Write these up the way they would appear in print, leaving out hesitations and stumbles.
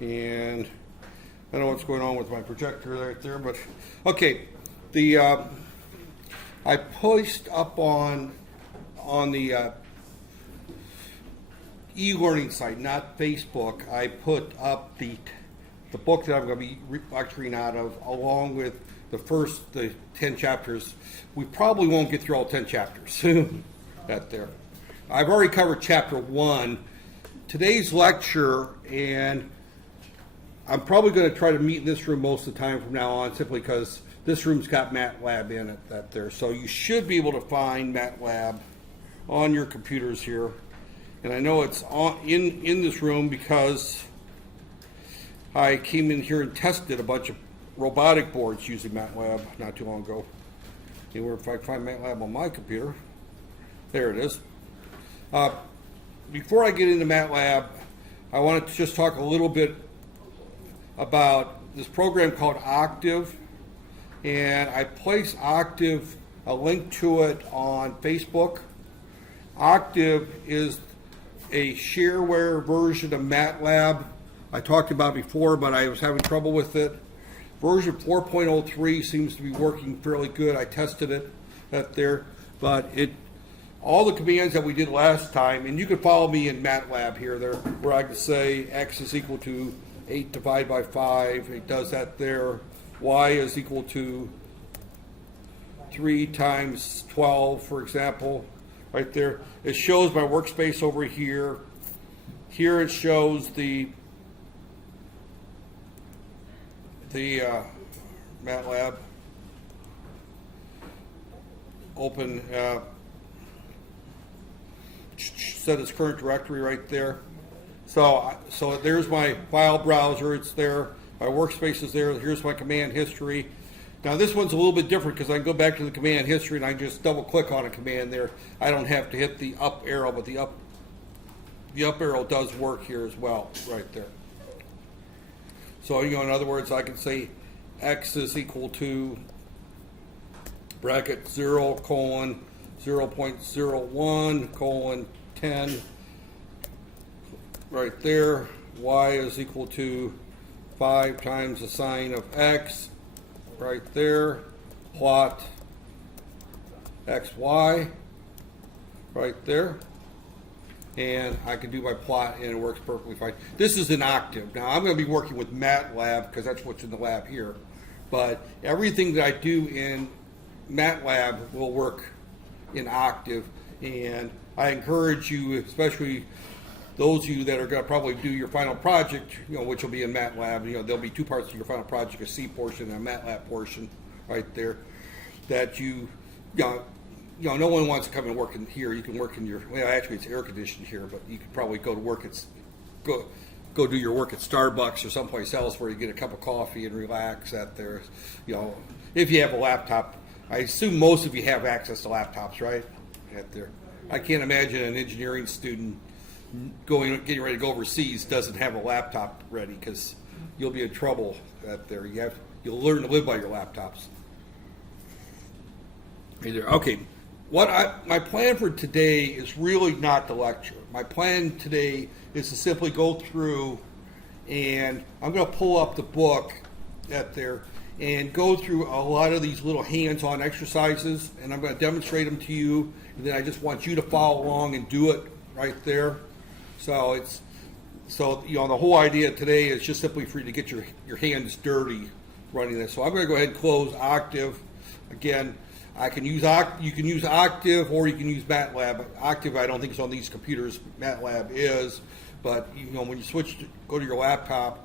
And I don't know what's going on with my projector right there, but okay. I placed up on the e-learning site, not Facebook. I put up the book that I'm going to be lecturing out of, along with the 10 chapters. We probably won't get through all 10 chapters. That there. I've already covered chapter 1. Today's lecture, and I'm probably going to try to meet in this room most of the time from now on, simply because this room's got MATLAB in it. That there. So you should be able to find MATLAB on your computers here. And I know it's in this room because I came in here and tested a bunch of robotic boards using MATLAB not too long ago. Anywhere if I can find MATLAB on my computer. There it is. Before I get into MATLAB, I wanted to just talk a little bit about this program called Octave. And I placed Octave, a link to it on Facebook. Octave is a shareware version of MATLAB. I talked about it before, but I was having trouble with it. Version 4.03 seems to be working fairly good. I tested it there, but all the commands that we did last time, and you can follow me in MATLAB here, where I can say x is equal to 8 divided by 5. It does that there. Y is equal to 3 times 12, for example, right there. It shows my workspace over here. Here it shows the MATLAB. Open, set its current directory right there. So there's my file browser. It's there. My workspace is there. Here's my command history. Now this one's a little bit different because I can go back to the command history and I just double click on a command there. I don't have to hit the up arrow, but the up arrow does work here as well, right there. So in other words, I can say x is equal to bracket 0 colon 0.01 colon 10 right there. Y is equal to 5 times the sine of x right there. Plot xy right there. And I can do my plot and it works perfectly fine. This is in Octave. Now I'm going to be working with MATLAB because that's what's in the lab here. But everything that I do in MATLAB will work in Octave. And I encourage you, especially those of you that are going to probably do your final project, which will be in MATLAB, there'll be 2 parts of your final project, a C portion and a MATLAB portion right there, that no one wants to come and work in here. You can work in actually it's air conditioned here, but you could probably go to work go do your work at Starbucks or someplace else where you get a cup of coffee and relax at there. If you have a laptop. I assume most of you have access to laptops, right? At there. I can't imagine an engineering student getting ready to go overseas doesn't have a laptop ready, because you'll be in trouble at there. You'll learn to live by your laptops. Okay. My plan for today is really not the lecture. My plan today is to simply go through, and I'm going to pull up the book at there and go through a lot of these little hands-on exercises, and I'm going to demonstrate them to you, and then I just want you to follow along and do it right there. So the whole idea today is just simply for you to get your hands dirty running this. So I'm going to go ahead and close Octave. Again, you can use Octave or you can use MATLAB. Octave I don't think is on these computers. MATLAB is, but when you go to your laptop,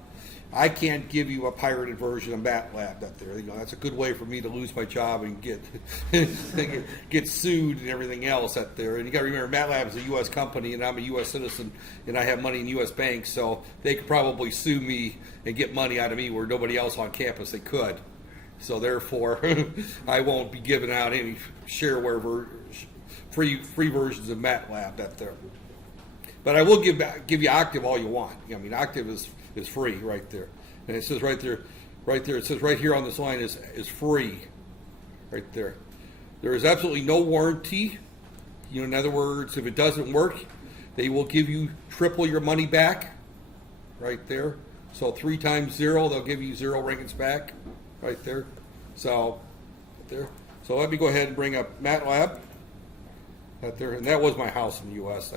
I can't give you a pirated version of MATLAB. That's a good way for me to lose my job and get sued and everything else out there. And you got to remember, MATLAB is a U.S. company, and I'm a U.S. citizen, and I have money in U.S. banks, so they could probably sue me and get money out of me where nobody else on campus they could. So therefore, I won't be giving out any shareware free versions of MATLAB out there. But I will give you Octave all you want. Octave is free right there. And it says right there, it says right here on this line is free right there. There is absolutely no warranty. In other words, if it doesn't work, they will give you triple your money back right there. So 3 times 0, they'll give you 0 Rankins back, right there. So, there. So let me go ahead and bring up MATLAB. That there, and that was my house in the U.S.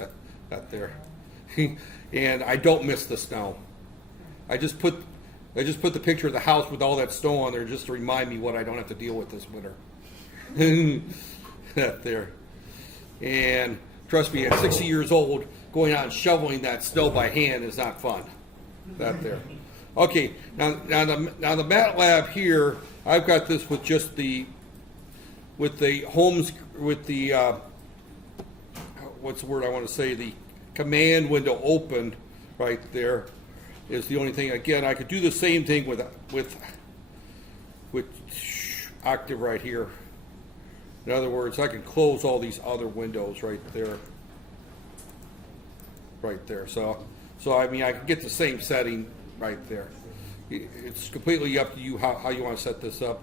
That there, and I don't miss the snow. I just put the picture of the house with all that snow on there just to remind me what I don't have to deal with this winter. That there, and trust me, at 60 years old, going out and shoveling that snow by hand is not fun. That there. Okay, now the MATLAB here, I've got this with just with the what's the word I want to say? The command window open right there is the only thing. Again, I could do the same thing with Octave right here. In other words, I can close all these other windows right there. Right there. So I mean, I can get the same setting right there. It's completely up to you how you want to set this up.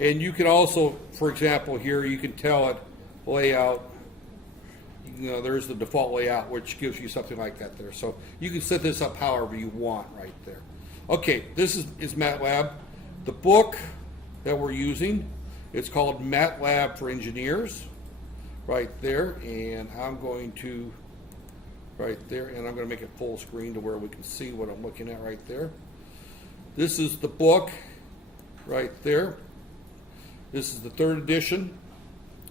And you can also, for example, here you can tell it layout. You know, there's the default layout, which gives you something like that there. So you can set this up however you want right there. Okay, this is MATLAB. The book that we're using, it's called MATLAB for Engineers, right there. And I'm going to, right there, and I'm going to make it full screen to where we can see what I'm looking at right there. This is the book right there. This is the 3rd edition,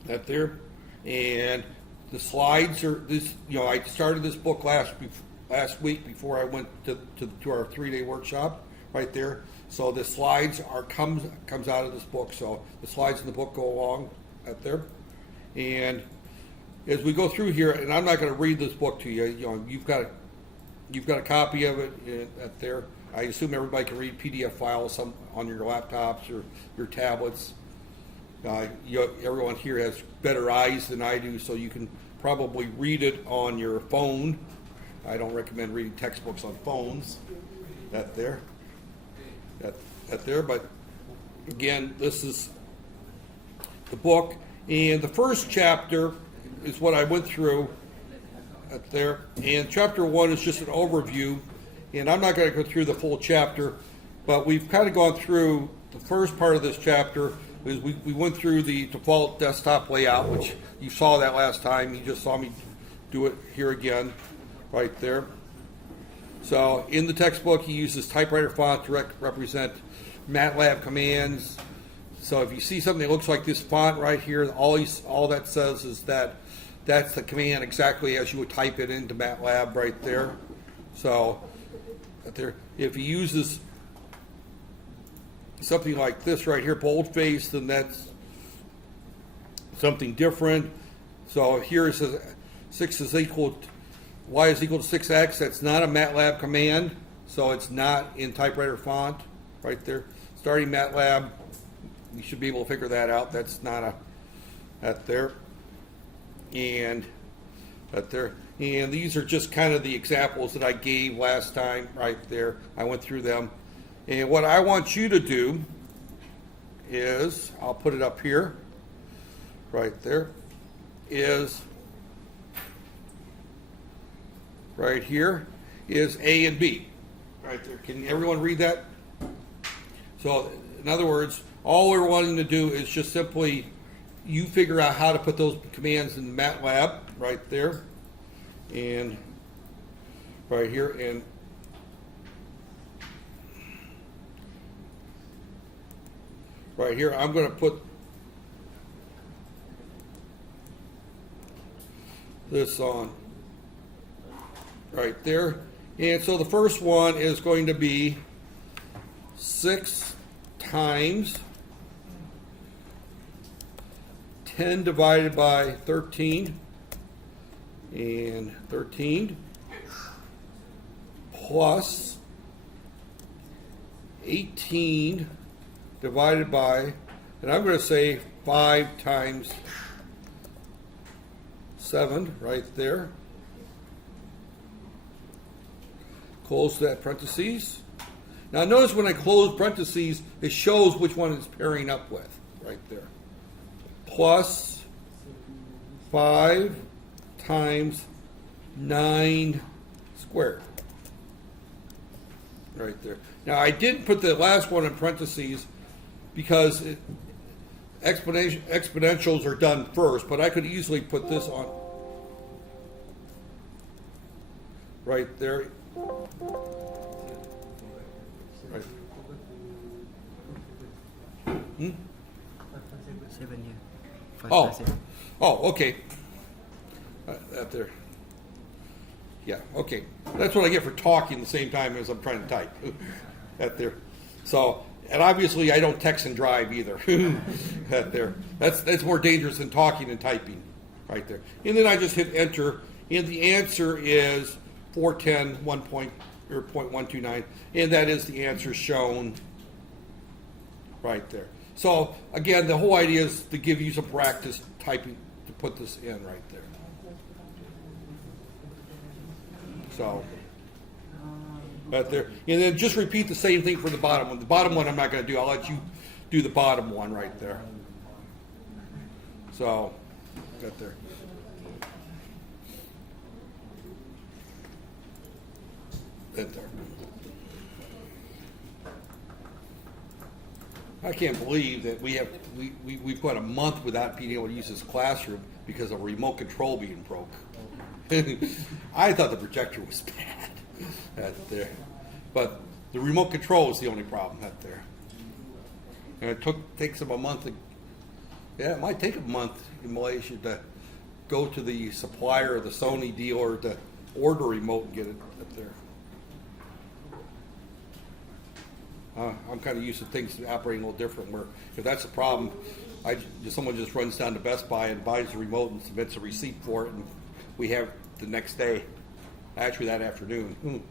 that there. And the slides are this. You know, I started this book last week before I went to our 3-day workshop right there. So the slides comes out of this book. So the slides in the book go along right there. And as we go through here, and I'm not going to read this book to you. You know, you've got a copy of it at there. I assume everybody can read PDF files on your laptops or your tablets. Everyone here has better eyes than I do, so you can probably read it on your phone. I don't recommend reading textbooks on phones. That there. But again, this is the book, and the first chapter is what I went through up there. And chapter 1 is just an overview, and I'm not going to go through the full chapter, but we've kind of gone through the first part of this chapter. Is we went through the default desktop layout, which you saw that last time. You just saw me do it here again, right there. So in the textbook, he uses typewriter font to represent MATLAB commands. So if you see something that looks like this font right here, all that says is that that's the command exactly as you would type it into MATLAB right there. So there, if he uses something like this right here, boldface, then that's something different. So here it says y is equal to 6x. That's not a MATLAB command, so it's not in typewriter font right there. Starting MATLAB, you should be able to figure that out. That's not that there. And that there. And these are just kind of the examples that I gave last time right there. I went through them. And what I want you to do is, I'll put it up here, right there, is right here is A and B, right there. Can everyone read that? So, in other words, all we're wanting to do is just simply, you figure out how to put those commands in MATLAB, right there, and right here, and right here, I'm going to put this on right there. And so the first one is going to be 6 times 10 divided by 13, and 13 plus 18 divided by, and I'm going to say 5 times 7 right there. Close that parentheses. Now notice when I close parentheses, it shows which one it's pairing up with right there. Plus 5 times 9 squared. right there. Now I did put the last one in parentheses because exponentials are done first, but I could easily put this on right there. Right. Hmm? 7 year. Oh, okay. That there. Yeah, okay. That's what I get for talking the same time as I'm trying to type. That there. So, and obviously I don't text and drive either. That there. That's more dangerous than talking and typing. Right there. And then I just hit enter, and the answer is 410 0.129, and that is the answer shown right there. So again, the whole idea is to give you some practice typing to put this in right there. So right there, and then just repeat the same thing for the bottom one. The bottom one I'm not going to do. I'll let you do the bottom one right there. So got there. Right there. I can't believe that we put a month without being able to use this classroom because of a remote control being broke. I thought the projector was bad out there, but the remote control is the only problem out there. And it takes them a month. It might take a month in Malaysia to go to the supplier or the Sony dealer to order a remote and get it up there. I'm kind of used to things operating a little different. Where if that's a problem, someone just runs down to Best Buy and buys the remote and submits a receipt for it, and we have the next day, actually that afternoon.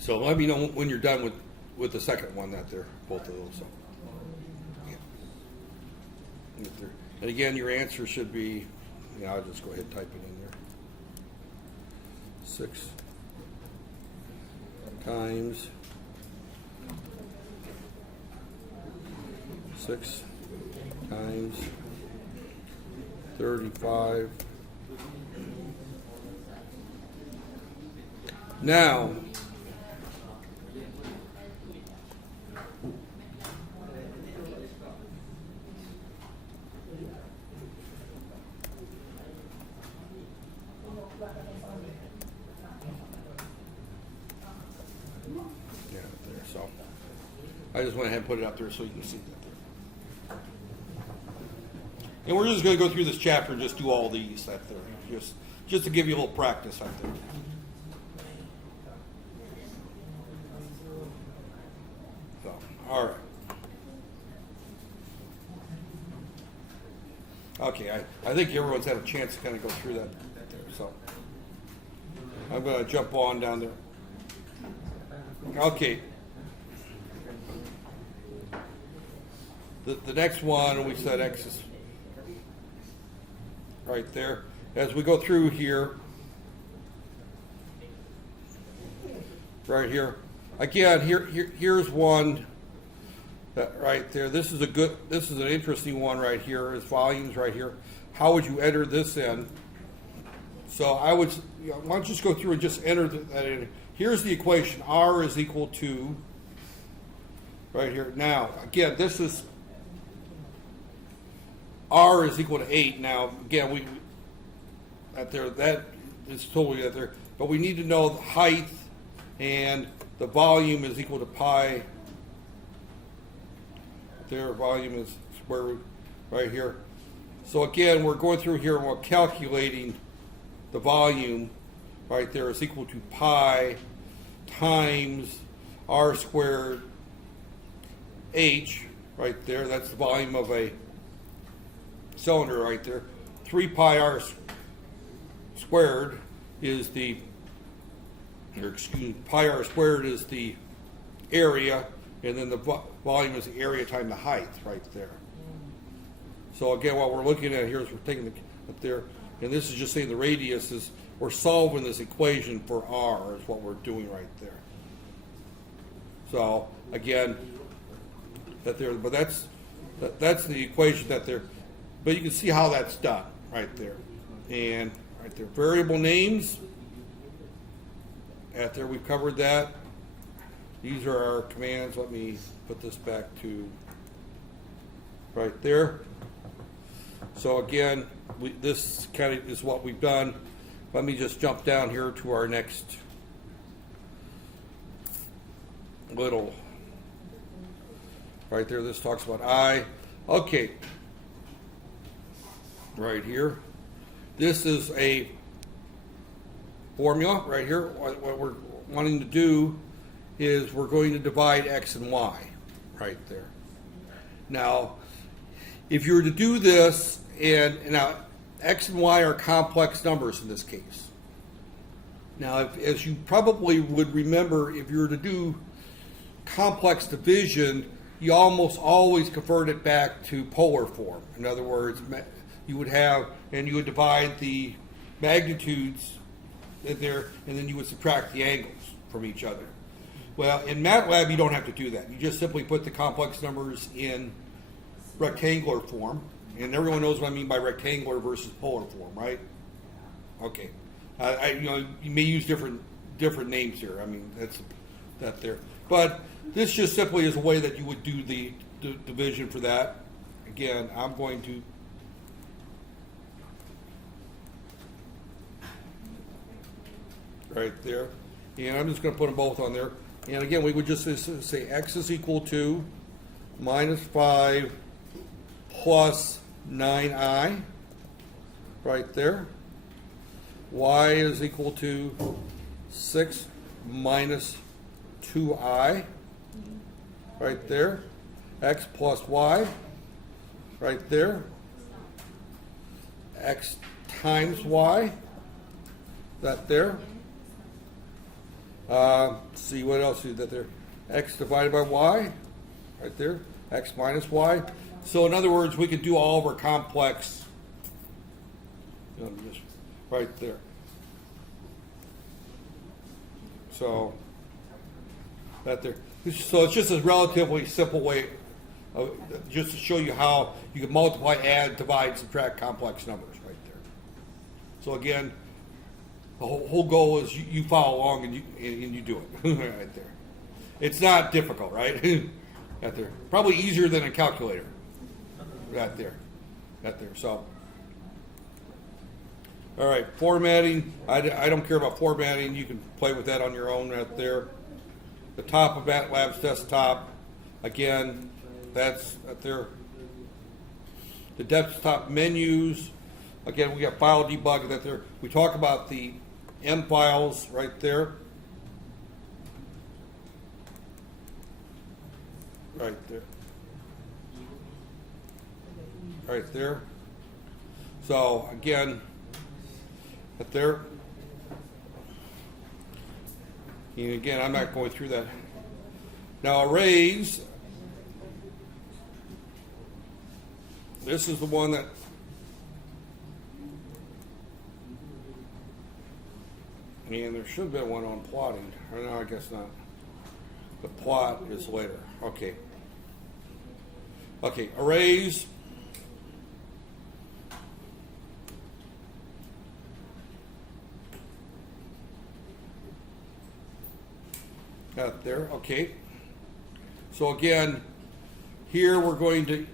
So let me know when you're done with the second one. That there, both of those. So, yeah. And again, your answer should be. Yeah, I'll just go ahead and type it in there. 6 times 6 times 35. Now, so I just went ahead and put it up there so you can see that there. And we're just going to go through this chapter and just do all these out there, just to give you a little practice out there. So, all right. Okay, I think everyone's had a chance to kind of go through that there. So I'm going to jump on down there. Okay. The next one, we said X is right there. As we go through here, right here, again, here's one that right there. This is an interesting one right here. Is volumes right here. How would you enter this in? So I would, why don't you just go through and just enter that in. Here's the equation. R is equal to, right here. Now, again, this is, R is equal to 8. Now, again, that is totally out there. But we need to know the height, and the volume is equal to pi. Their volume is square root right here. So again, we're going through here and we're calculating the volume right there is equal to pi times r squared h right there. That's the volume of a cylinder right there. 3 pi r squared is the, or excuse me, pi r squared is the area, and then the volume is the area times the height right there. So again, what we're looking at here is we're taking the up there, and this is just saying the radius is, we're solving this equation for r is what we're doing right there. So again, that there, but that's the equation that there. But you can see how that's done right there, and Right there. Variable names. Right there, we've covered that. These are our commands. Let me put this back to right there. So again, this kind of is what we've done. Let me just jump down here to our next little, right there, this talks about I. Okay, right here. This is a formula right here. What we're wanting to do is we're going to divide X and Y right there. Now, if you were to do this, and now X and Y are complex numbers in this case. Now, as you probably would remember, if you were to do complex division, you almost always convert it back to polar form. In other words, you would have, and you would divide the magnitudes in there, and then you would subtract the angles from each other. Well, in MATLAB, you don't have to do that. You just simply put the complex numbers in rectangular form, and everyone knows what I mean by rectangular versus polar form, right? Okay. You may use different names here. I mean, that's that there. But this just simply is a way that you would do the division for that. Again, I'm going to right there, and I'm just going to put them both on there. And again, we would just say X is equal to minus 5 plus 9i, right there. Y is equal to 6 minus 2i, right there. X plus y, right there. X times y, that there. See what else is that there? X divided by y, right there. X minus y. So in other words, we could do all of our complex, just right there. So that there. So it's just a relatively simple way of, just to show you how you can multiply, add, divide, subtract complex numbers right there. So again, the whole goal is you follow along and you do it right there. It's not difficult, right? Right there. Probably easier than a calculator. Right there. Right there. So, all right, formatting. I don't care about formatting. You can play with that on your own right there. The top of MATLAB's desktop. Again, that's right there. The desktop menus. Again, we got file debug that there. We talk about the M files right there. Right there. Right there. So again, right there. And again, I'm not going through that. Now arrays. This is the one that and there should have been one on plotting. Or no, I guess not. The plot is later. Okay. Okay, arrays. Got there. Okay. So again, here you're going to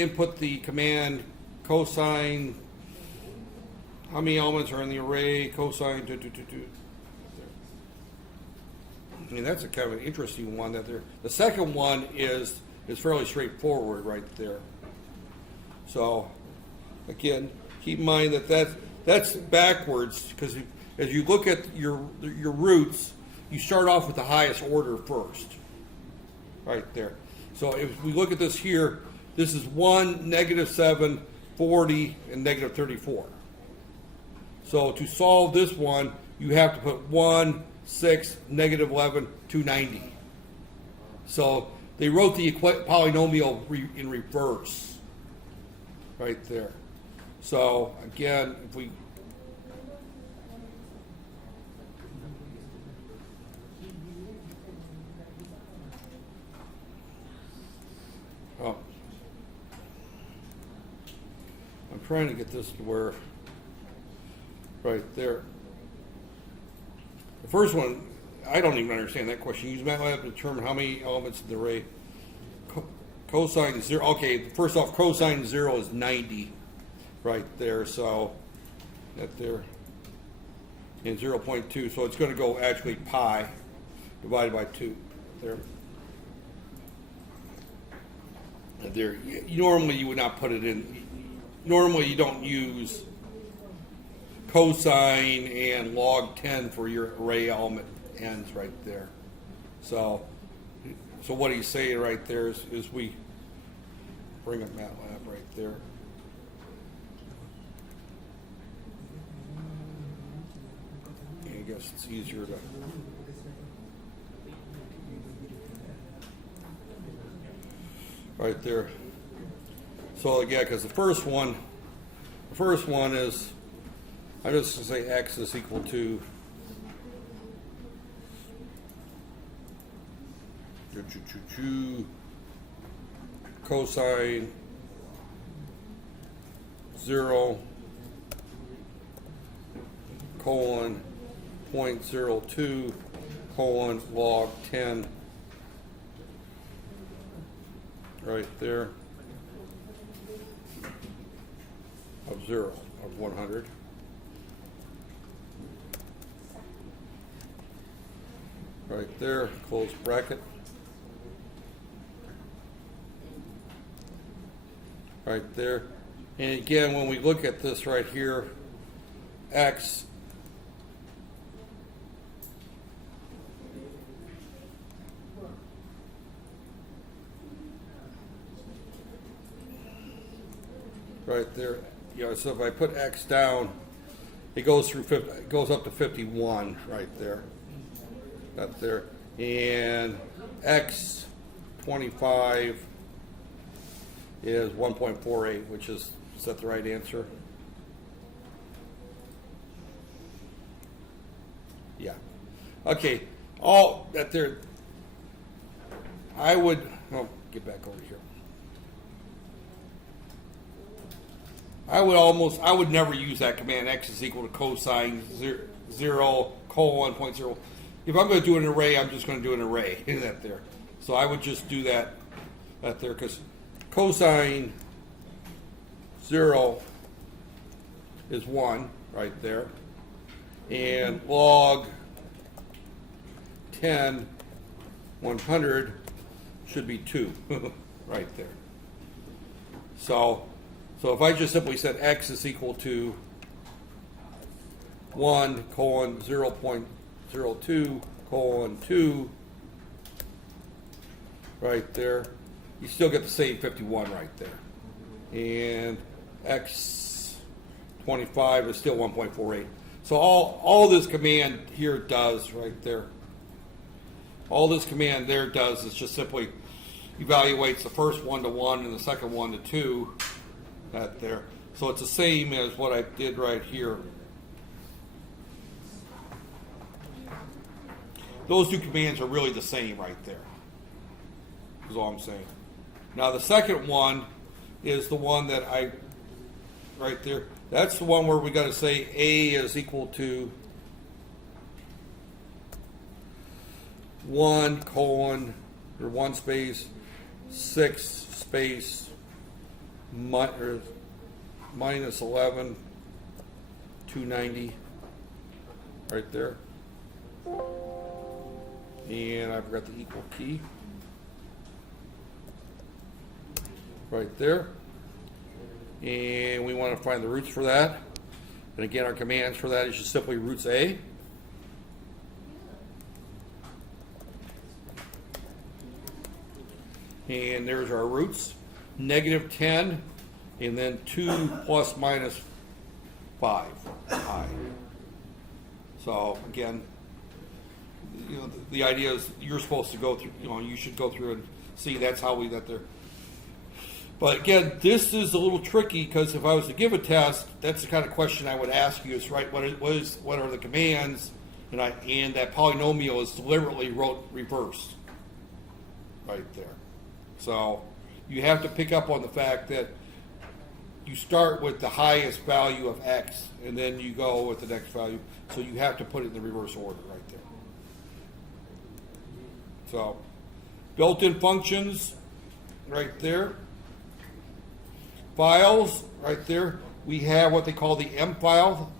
input the command cosine. How many elements are in the array? Cosine. I mean, that's a kind of an interesting one that there. The second one is fairly straightforward right there. So again, keep in mind that that's backwards, because as you look at your roots, you start off with the highest order first. Right there. So if we look at this here, this is 1, -7, 40, and -34. So to solve this one, you have to put 1, 6, -11, 290. So they wrote the polynomial in reverse. Right there. So again, if we I'm trying to get this to where right there. The first one, I don't even understand that question. Use MATLAB to determine how many elements in the array. Cosine 0, okay, first off, cosine 0 is 90, right there, so that there, and 0.2, so it's going to go actually pi divided by 2, there. And there, normally you would not put it in, normally you don't use cosine and log 10 for your array element ends right there. So what he's saying right there is we bring up MATLAB right there. And I guess it's easier to. Right there. So yeah, because the first one is, I'm just going to say x is equal to cosine 0 colon 0.02 colon log 10 right there of 0 of 100. Right there, close bracket. Right there. And again, when we look at this right here, x right there, so if I put x down, it goes through 50, it goes up to 51 right there. Up there. And x 25 is 1.48, which is that the right answer? Yeah. Okay. All that there. I would. Oh, get back over here. I would never use that command. X is equal to cosine 0 colon 1.0. If I'm going to do an array, I'm just going to do an array in that there. So I would just do that there because cosine 0 is 1 right there. And log 10, 100 should be 2 right there. So if I just simply said x is equal to 1 colon 0.02 colon 2 right there, you still get the same 51 right there. And x 25 is still 1.48. So all this command here does right there, all this command there does is just simply evaluates the first one to 1 and the second one to 2 that there. So it's the same as what I did right here. Those two commands are really the same right there, is all I'm saying. Now the second one is the one that right there, that's the one where we got to say A is equal to 1 colon, or 1 space, 6 space, minus 11, 290, right there. And I forgot the equal key. Right there. And we want to find the roots for that. And again, our commands for that is just simply roots A. And there's our roots. Negative 10, and then 2 plus minus 5. I. So again, the idea is you're supposed to go through, you should go through and see that's how we got there. But again, this is a little tricky because if I was to give a test, that's the kind of question I would ask you is, right, what are the commands? And that polynomial is deliberately reversed right there. So you have to pick up on the fact that you start with the highest value of X, and then you go with the next value. So you have to put it in the reverse order right there. So, built-in functions, right there. Files, right there. We have what they call the M file,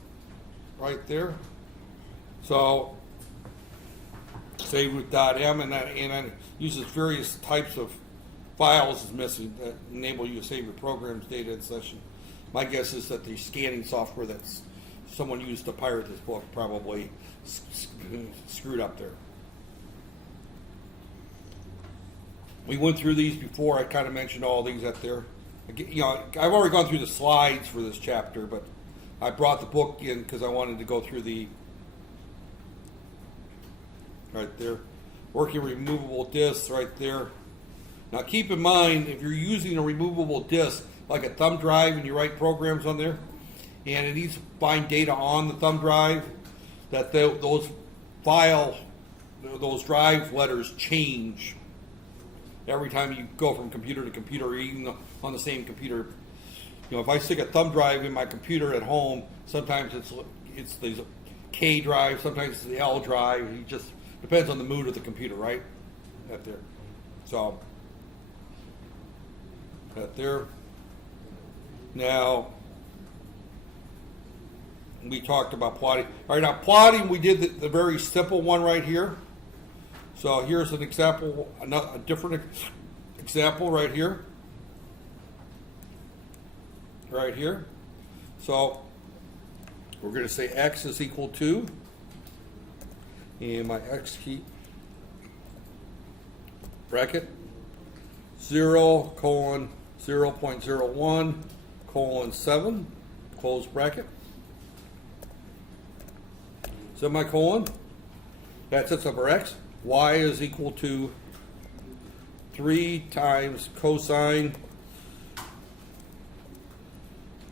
right there. So, save with .m, and then uses various types of files is missing that enable you to save your programs, data, and session. My guess is that the scanning software that someone used to pirate this book probably screwed up there. We went through these before. I kind of mentioned all these up there. You know, I've already gone through the slides for this chapter, but I brought the book in because I wanted to go through the right there. Working removable disks right there. Now keep in mind, if you're using a removable disk, like a thumb drive, and you write programs on there, and it needs to find data on the thumb drive, that those drive letters change every time you go from computer to computer, or even on the same computer. You know, if I stick a thumb drive in my computer at home, sometimes it's the K drive, sometimes it's the L drive. It just depends on the mood of the computer, right? Right there. So, right there. Now, we talked about plotting. All right, now plotting, we did the very simple one right here. So here's an example, a different example right here. Right here. So we're going to say X is equal to, and my X key bracket, 0, 0.01, 7, close bracket, semicolon. That sets up our X. Y is equal to 3 times cosine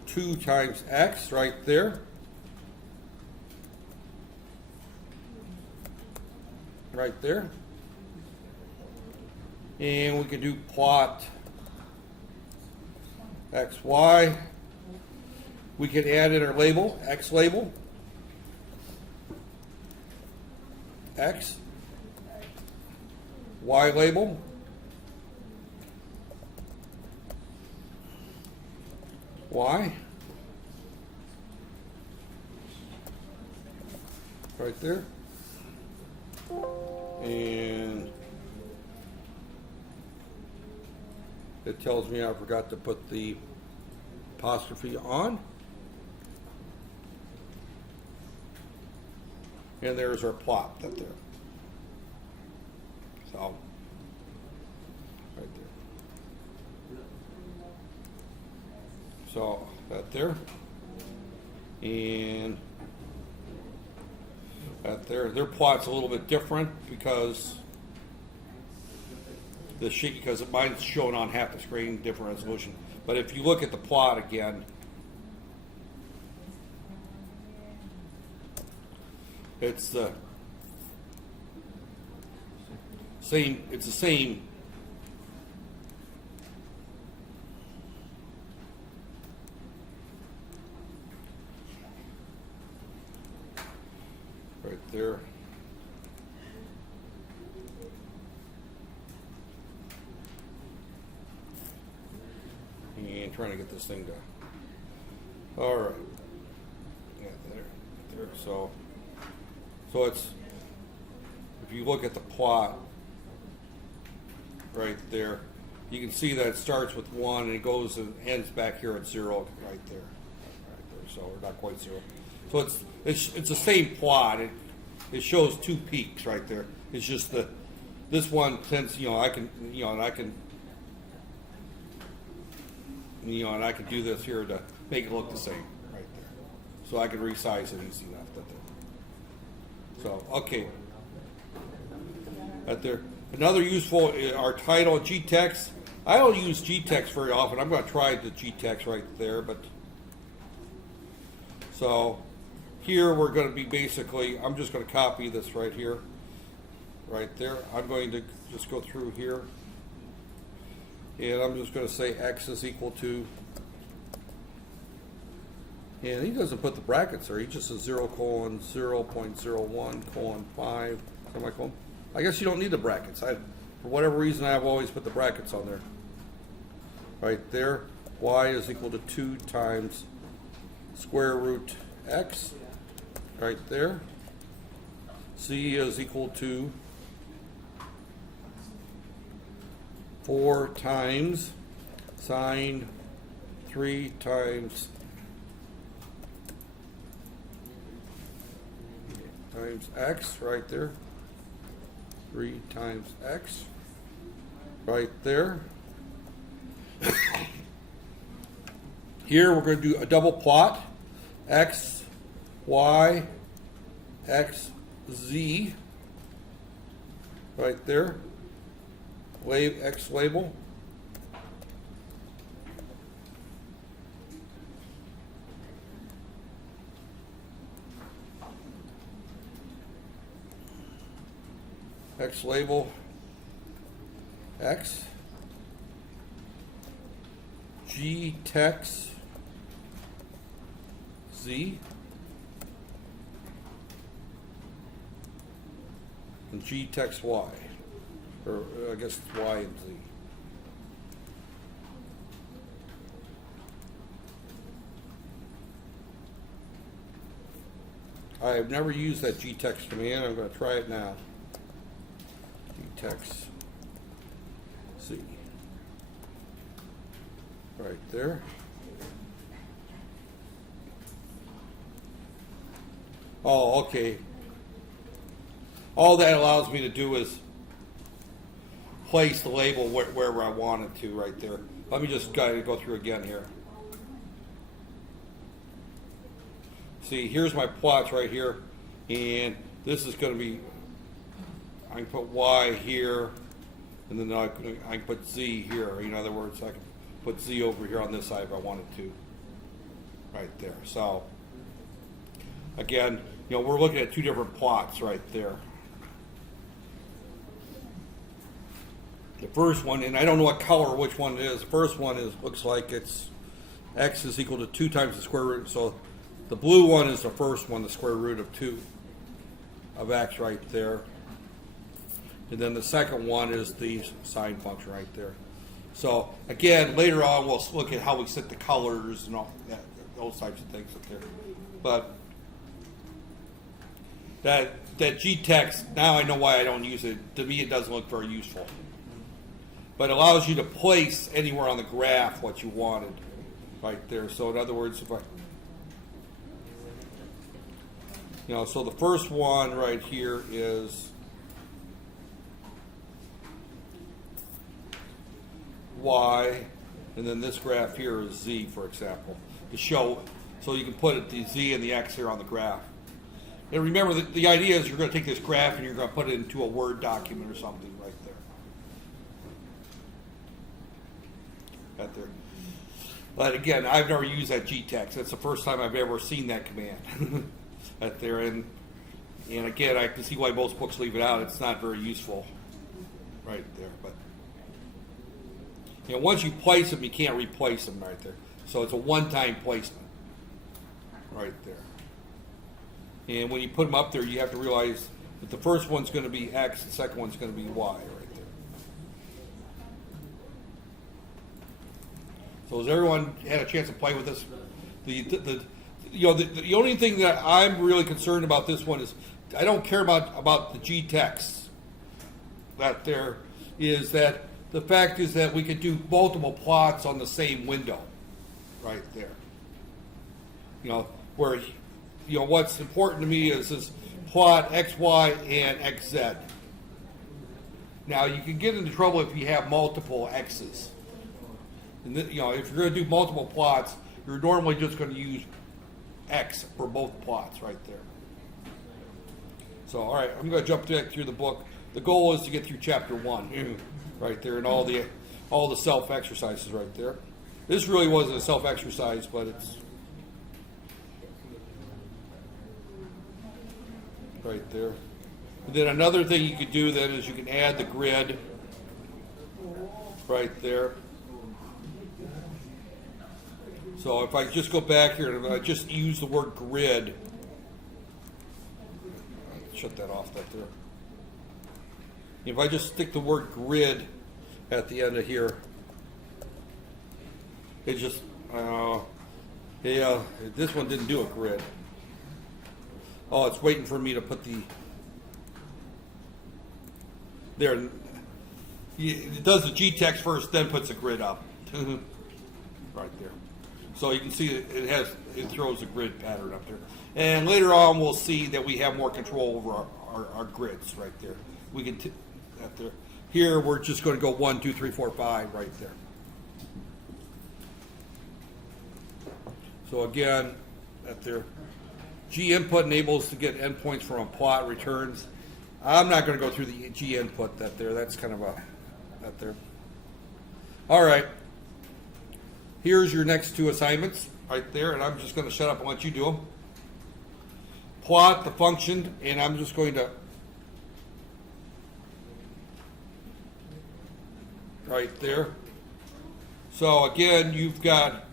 2 times X right there. Right there. And we can do plot XY. We can add in our label, X label. X. Y label. Y. Right there. And it tells me I forgot to put the apostrophe on. And there's our plot up there. So, right there. So, that there. And that there. Their plot's a little bit different because the sheet, because mine's shown on half the screen, different resolution. But if you look at the plot again, it's the same. It's the same. Right there. And trying to get this thing to. All right. Yeah, there. So it's, if you look at the plot right there, you can see that it starts with 1 and it goes and ends back here at 0 right there. So we're not quite 0. So it's the same plot. It shows 2 peaks right there. It's just this one, since I can do this here to make it look the same right there. So I can resize it easy enough. So, okay. Right there. Another useful, our title, G-text. I don't use G-text very often. I'm going to try the G-text right there. But so here we're going to be basically, I'm just going to copy this right here. Right there. I'm going to just go through here. And I'm just going to say X is equal to And he doesn't put the brackets there. He just says 0, 0.01, 5, semicolon. I guess you don't need the brackets. For whatever reason, I've always put the brackets on there. Right there, y is equal to 2 times square root x. Right there. C is equal to 4 times sine 3 times x, right there. 3 times x, right there. Here we're going to do a double plot, x, y, x, z, right there. X label. X label X, G text Z, and G text Y, or I guess it's Y and Z. I have never used that G text command. I'm going to try it now. Text C, right there. Oh, okay. All that allows me to do is place the label wherever I want it to, right there. Let me just go through again here. See, here's my plots right here, and this is going to be, I can put Y here, and then I can put Z here. In other words, I can put Z over here on this side if I wanted to. Right there. So, again, we're looking at two different plots right there. The first one, and I don't know what color which one it is. The first one looks like it's x is equal to 2 times the square root. So the blue one is the first one, the square root of 2 of x right there. And then the second one is the sine function right there. So again, later on we'll look at how we set the colors and all that, those types of things up there. But that G text, now I know why I don't use it. To me, it doesn't look very useful. But it allows you to place anywhere on the graph what you wanted right there. So in other words, if I, so the first one right here is Y, and then this graph here is Z, for example, to show, so you can put the Z and the X here on the graph. And remember, the idea is you're going to take this graph and you're going to put it into a Word document or something right there. Right there. But again, I've never used that G-text. That's the first time I've ever seen that command. Right there, and again, I can see why most books leave it out. It's not very useful right there, but once you place them, you can't replace them right there. So it's a one-time placement right there. And when you put them up there, you have to realize that the first one's going to be X, the second one's going to be Y right there. So has everyone had a chance to play with this? The only thing that I'm really concerned about this one is I don't care about the G text. That there is that the fact is that we could do multiple plots on the same window, right there. Where what's important to me is this plot X, Y, and XZ. Now you can get into trouble if you have multiple X's. And if you're going to do multiple plots, you're normally just going to use X for both plots right there. So, all right, I'm going to jump back through the book. The goal is to get through chapter 1 right there, and all the self-exercises right there. This really wasn't a self-exercise, but it's right there. And then another thing you could do then is you can add the grid right there. So if I just go back here and if I just use the word grid, shut that off right there. If I just stick the word grid at the end of here, it just, yeah, this one didn't do a grid. Oh, it's waiting for me to put the, there, it does the G text first, then puts the grid up. Right there. So you can see it throws a grid pattern up there. And later on we'll see that we have more control over our grids right there. We can, up there. Here we're just going to go 1, 2, 3, 4, 5 right there. So again, up there. G input enables to get endpoints from a plot returns. I'm not going to go through the G input that there. That's kind of a, that there. All right. Here's your next two assignments right there, and I'm just going to shut up and let you do them. Plot the function, and I'm just going to, right there. So again, you've got,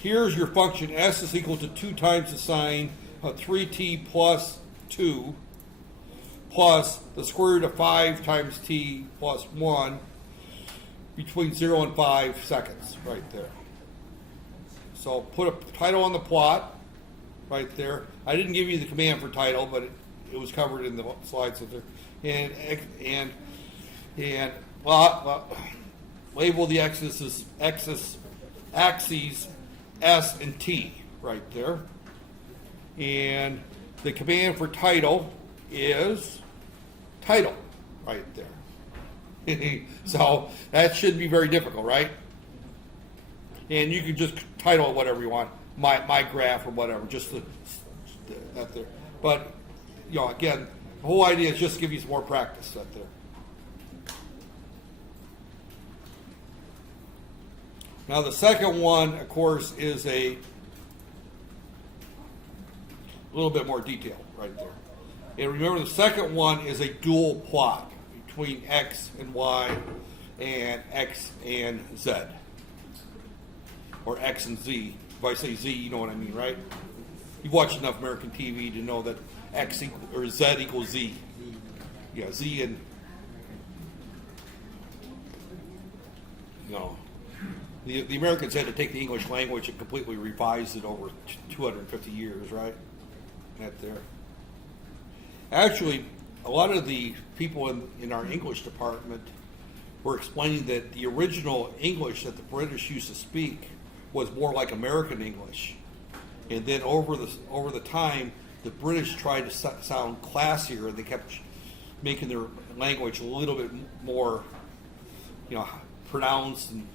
here's your function, s is equal to 2 times the sine of 3t plus 2 plus the square root of 5 times t plus 1 between 0 and 5 seconds, right there. So put a title on the plot, right there. I didn't give you the command for title, but it was covered in the slides up there. And label the axes S and T, right there. And the command for title is title, right there. So that shouldn't be very difficult, right? And you can just title it whatever you want, my graph or whatever, just that there. But you know, again, the whole idea is just to give you some more practice that there. Now the second one, of course, is a little bit more detailed right there. And remember, the second one is a dual plot between X and Y and X and Z. Or X and Z. If I say Z, you know what I mean, right? You've watched enough American TV to know that X or Z equals Z. Yeah, Z and, you know, the Americans had to take the English language and completely revise it over 250 years, right? That there. Actually, a lot of the people in our English department were explaining that the original English that the British used to speak was more like American English, and then over the time, the British tried to sound classier, and they kept making their language a little bit more, you know, pronounced and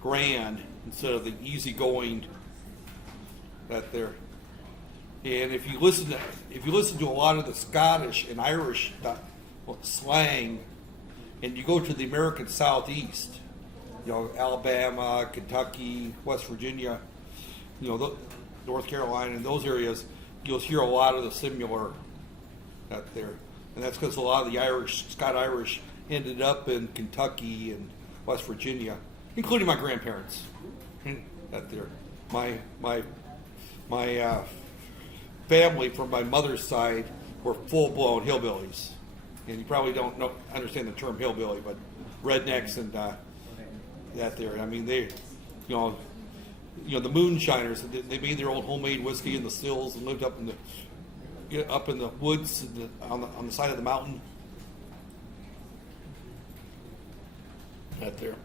grand instead of the easygoing that there. And if you listen to a lot of the Scottish and Irish slang, and you go to the American Southeast, you know, Alabama, Kentucky, West Virginia, you know, North Carolina, and those areas, you'll hear a lot of the similar out there. And that's because a lot of the Scot-Irish ended up in Kentucky and West Virginia, including my grandparents out there. My family from my mother's side were full-blown hillbillies. And you probably don't understand the term hillbilly, but rednecks and that there. I mean, they, you know, the moonshiners. They made their own homemade whiskey in the stills and lived up in the woods and on the side of the mountain. That there.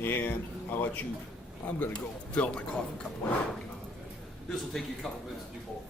And I'll let you. I'm going to go fill up my coffee cup. This will take you a couple minutes to do both.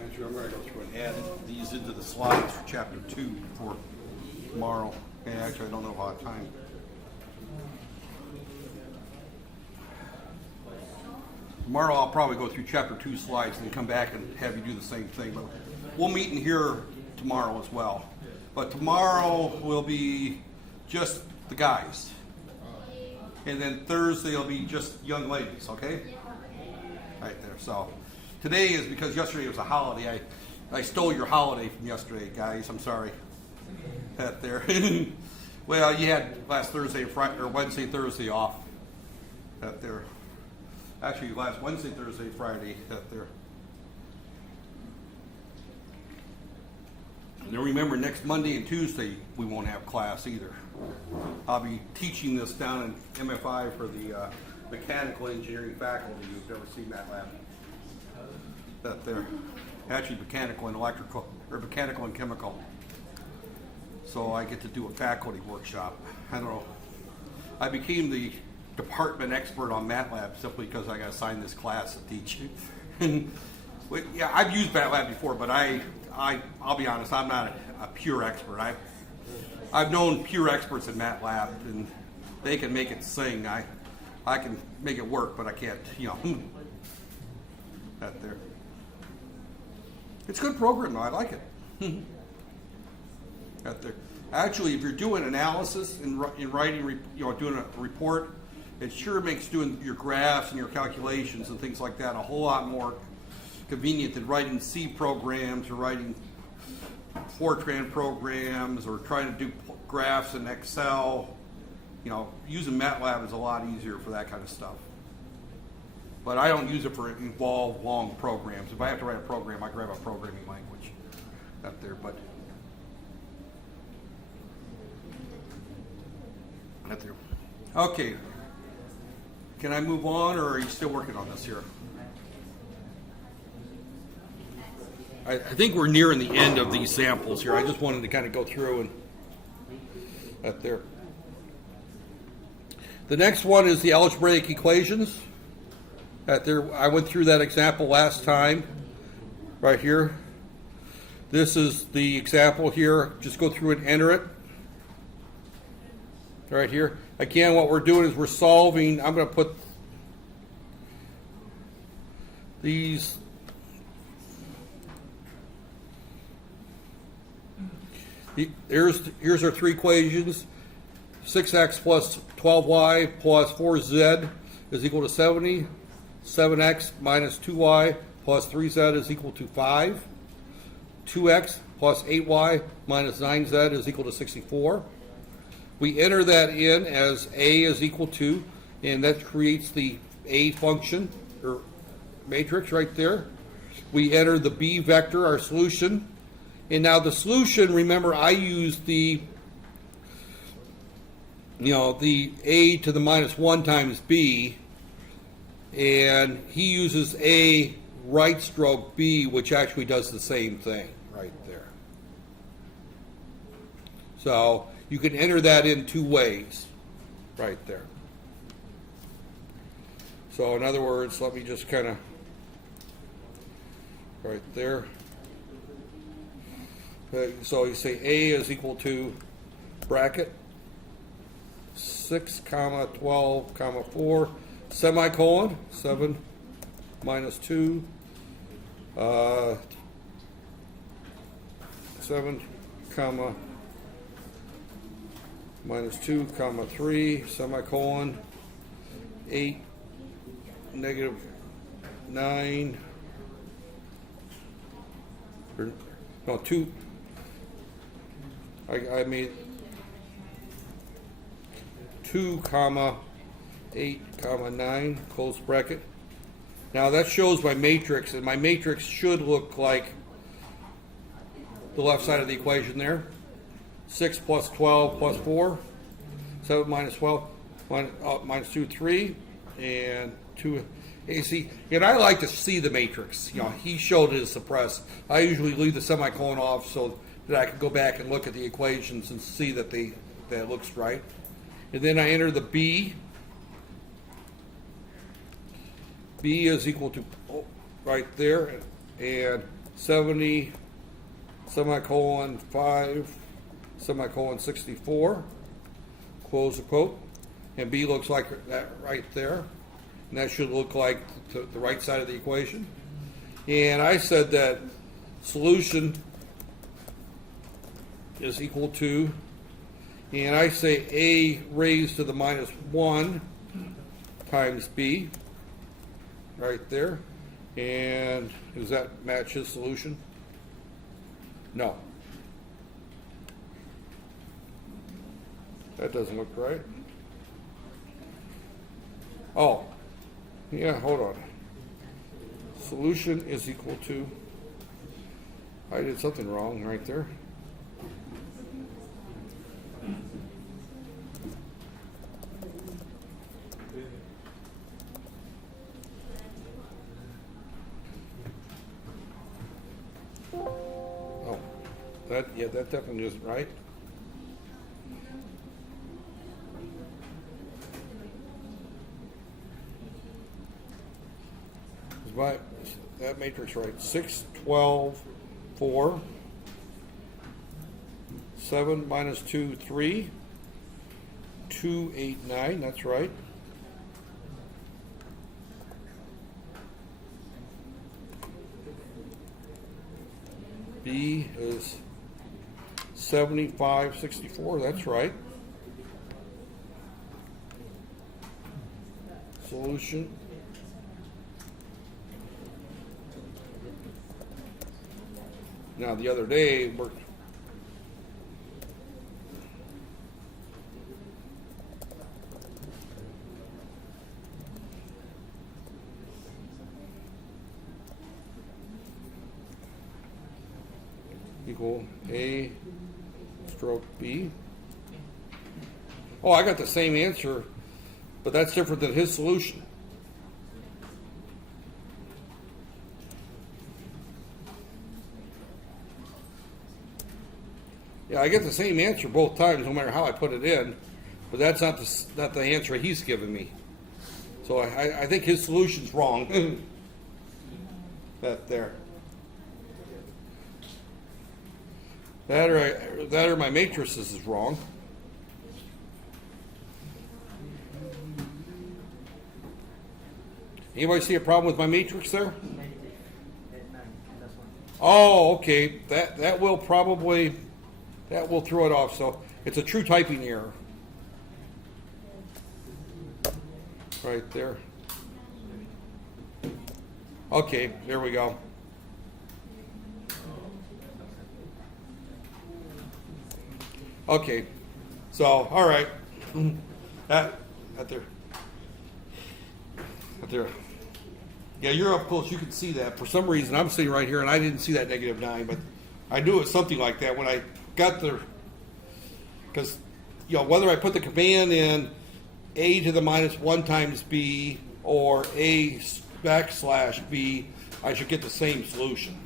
Andrew, I'm going to go through and add these into the slides for chapter 2 for tomorrow. And actually, I don't know how I have time. Tomorrow I'll probably go through chapter 2 slides and then come back and have you do the same thing. But we'll meet in here tomorrow as well. But tomorrow will be just the guys. And then Thursday will be just young ladies, okay? Right there. So today is because yesterday was a holiday. I stole your holiday from yesterday, guys. I'm sorry. That there. Well, you had last Thursday, Friday, or Wednesday, Thursday off. That there. Actually, last Wednesday, Thursday, Friday. That there. Now remember, next Monday and Tuesday we won't have class either. I'll be teaching this down in MFI for the mechanical engineering faculty who've never seen MATLAB. That there. Actually, mechanical and electrical, or mechanical and chemical. So I get to do a faculty workshop. I don't know. I became the department expert on MATLAB simply because I got assigned this class to teach. And yeah, I've used MATLAB before, but I'll be honest, I'm not a pure expert. I've known pure experts in MATLAB, and they can make it sing. I can make it work, but I can't, that there. It's a good program, though. I like it. That there. Actually, if you're doing analysis and writing, doing a report, it sure makes doing your graphs and your calculations and things like that a whole lot more convenient than writing C programs or writing Fortran programs or trying to do graphs in Excel. Using MATLAB is a lot easier for that kind of stuff. But I don't use it for involved long programs. If I have to write a program, I grab a programming language up there. But up there. Okay. Can I move on, or are you still working on this here? I think we're nearing the end of these samples here. I just wanted to kind of go through and up there. The next one is the algebraic equations. I went through that example last time, right here. This is the example here. Just go through and enter it. Right here. Again, what we're doing is we're solving. I'm going to put these. Here's our three equations. 6x plus 12y plus 4z is equal to 70. 7x minus 2y plus 3z is equal to 5. 2x plus 8y minus 9z is equal to 64. We enter that in as a is equal to, and that creates the a function, or matrix right there. We enter the b vector, our solution. And now the solution, remember I used the a to the minus 1 times b, and he uses a right stroke b, which actually does the same thing right there. So you can enter that in two ways right there. So in other words, let me just kind of right there. So you say a is equal to bracket 6 comma 12 comma 4 semicolon 7 minus 2 7 comma minus 2 comma 3 semicolon 8 negative 9 or, no, 2, I made 2 comma 8 comma 9 close bracket. Now that shows my matrix, and my matrix should look like the left side of the equation there. 6 plus 12 plus 4, 7 minus 12 minus 2, 3, and 2 AC. And I like to see the matrix. You know, he showed it as suppressed. I usually leave the semicolon off so that I can go back and look at the equations and see that that looks right. And then I enter the B. B is equal to right there, and 70 semicolon 5 semicolon 64 close the quote, and B looks like that right there, and that should look like the right side of the equation. And I said that solution is equal to, and I say A raised to the minus 1 times B right there. And does that match his solution? No. That doesn't look right. Oh, yeah, hold on. Solution is equal to, I did something wrong right there. Oh, that definitely isn't right. That matrix right. 6, 12, 4, 7 minus 2, 3, 2, 8, 9. That's right. B is 75, 64. That's right. Solution. Now, the other day, worked. Equal A stroke B. Oh, I got the same answer, but that's different than his solution. Yeah, I get the same answer both times, no matter how I put it in, but that's not the answer he's given me. So I think his solution's wrong. That there. That or my matrices is wrong. Anybody see a problem with my matrix there? Oh, okay. That will probably. That will throw it off. So it's a true typing error. Right there. Okay, there we go. Okay, so all right. That there. That there. Yeah, you're up close. You can see that. For some reason, I'm sitting right here, and I didn't see that -9, but I knew it was something like that when I got the, because, you know, whether I put the command in A to the minus 1 times B or A backslash B, I should get the same solution.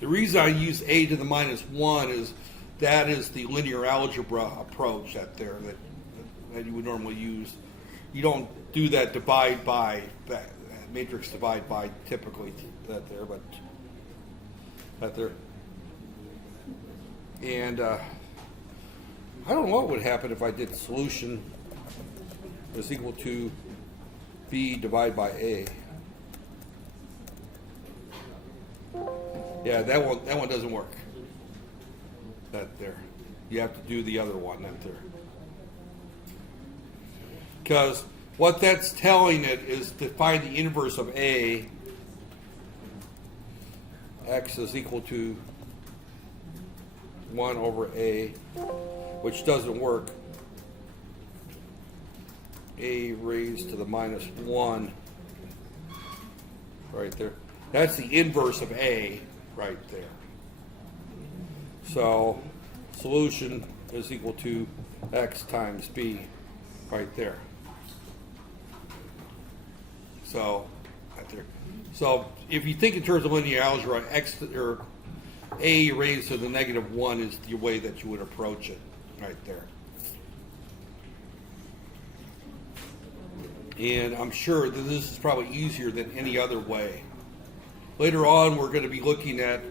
The reason I use A to the minus 1 is that is the linear algebra approach that you would normally use. You don't do that divide by, that matrix divide by typically that there, but that there. And I don't know what would happen if I did the solution was equal to B divided by A. Yeah, that one doesn't work. That there. You have to do the other one, that there. Because what that's telling it is to find the inverse of A, x is equal to 1 over a, which doesn't work. A raised to the minus 1 right there. That's the inverse of a right there. So solution is equal to x times b right there. So right there. So if you think in terms of linear algebra, x or a raised to the negative 1 is the way that you would approach it right there. And I'm sure that this is probably easier than any other way. Later on, we're going to be looking at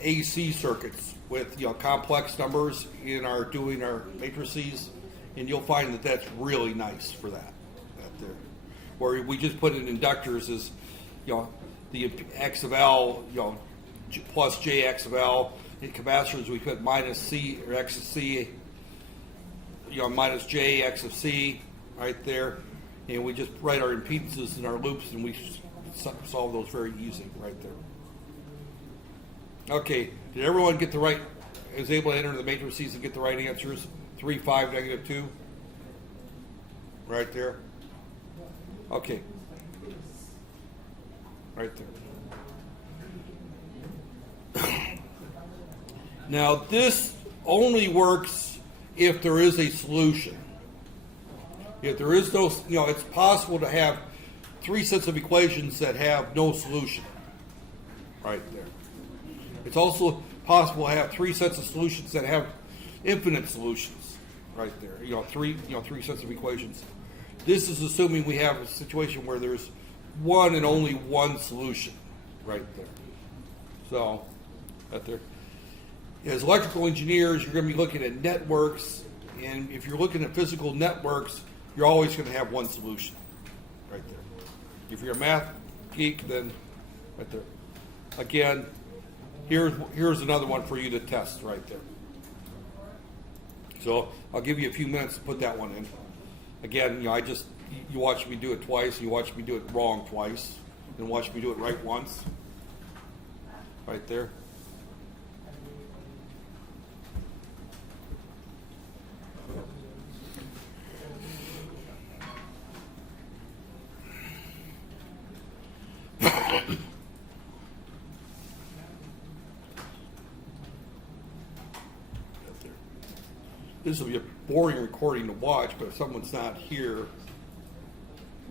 AC circuits with complex numbers in doing our matrices, and you'll find that that's really nice for that. There, where we just put in inductors as the x of L plus jx of L. In capacitors, we put minus c or x of c, minus j x of c right there. And we just write our impedances in our loops, and we solve those very easy right there. Okay, did everyone get the right, is able to enter the matrices and get the right answers? 3, 5, negative 2? Right there. Okay. Right there. Now, this only works if there is a solution. If there is no, it's possible to have 3 sets of equations that have no solution. Right there. It's also possible to have 3 sets of solutions that have infinite solutions. Right there. Three sets of equations. This is assuming we have a situation where there's one and only one solution. Right there. So, right there. As electrical engineers, you're going to be looking at networks, and if you're looking at physical networks, you're always going to have one solution, right there. If you're a math geek, then right there. Again, here's another one for you to test right there. So I'll give you a few minutes to put that one in. Again, you watch me do it twice, you watch me do it wrong twice, and watch me do it right once. Right there. This will be a boring recording to watch, but if someone's not here,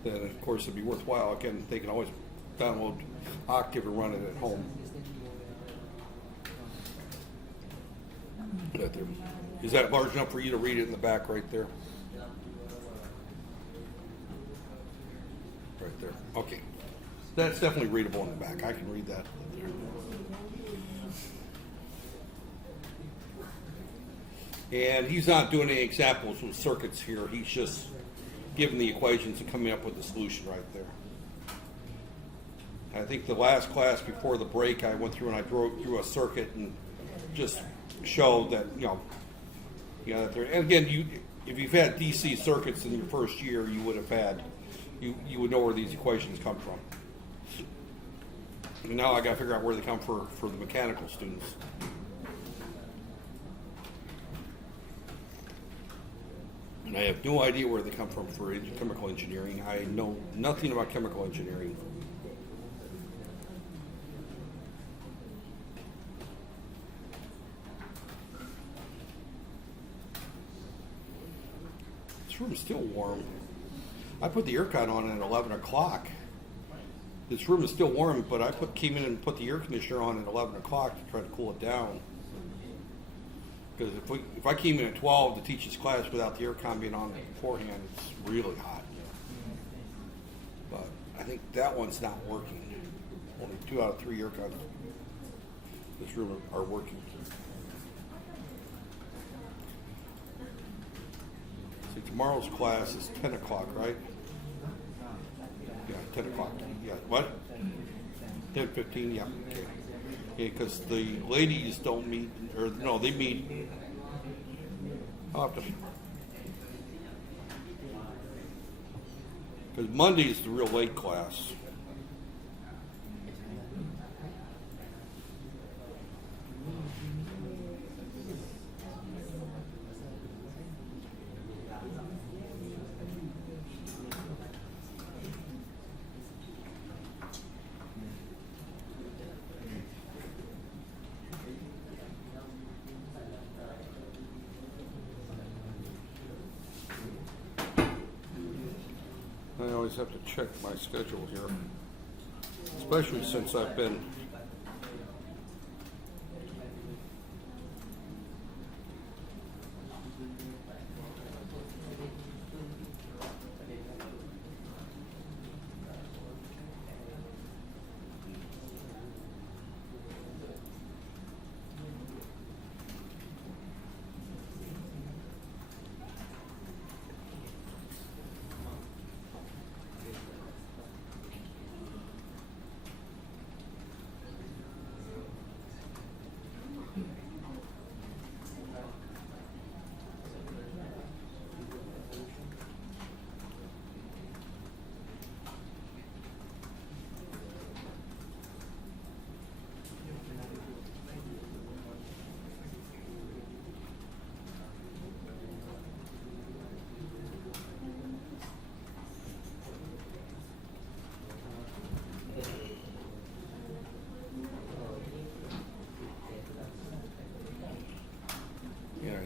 then of course it'd be worthwhile. Again, they can always download Octave and run it at home. Right there. Is that large enough for you to read it in the back right there? Right there. Okay. That's definitely readable in the back. I can read that. And he's not doing any examples with circuits here. He's just giving the equations and coming up with the solution right there. I think the last class before the break, I went through and I drove through a circuit and just showed that, that there. And again, if you've had DC circuits in your first year, you would have had, you would know where these equations come from. And now I got to figure out where they come for the mechanical students. And I have no idea where they come from for chemical engineering. I know nothing about chemical engineering. This room is still warm. I put the aircon on at 11 o'clock. This room is still warm, but I came in and put the air conditioner on at 11 o'clock to try to cool it down. Because if I came in at 12 to teach this class without the aircon being on beforehand, it's really hot. But I think that one's not working. Only 2 out of 3 aircons in this room are working. See, tomorrow's class is 10 o'clock, right? Yeah, 10 o'clock. Yeah, what? 10:15, yeah. Okay. Because the ladies don't meet, or no, they meet. Because Monday is the real late class. always have to check my schedule here, especially since I've been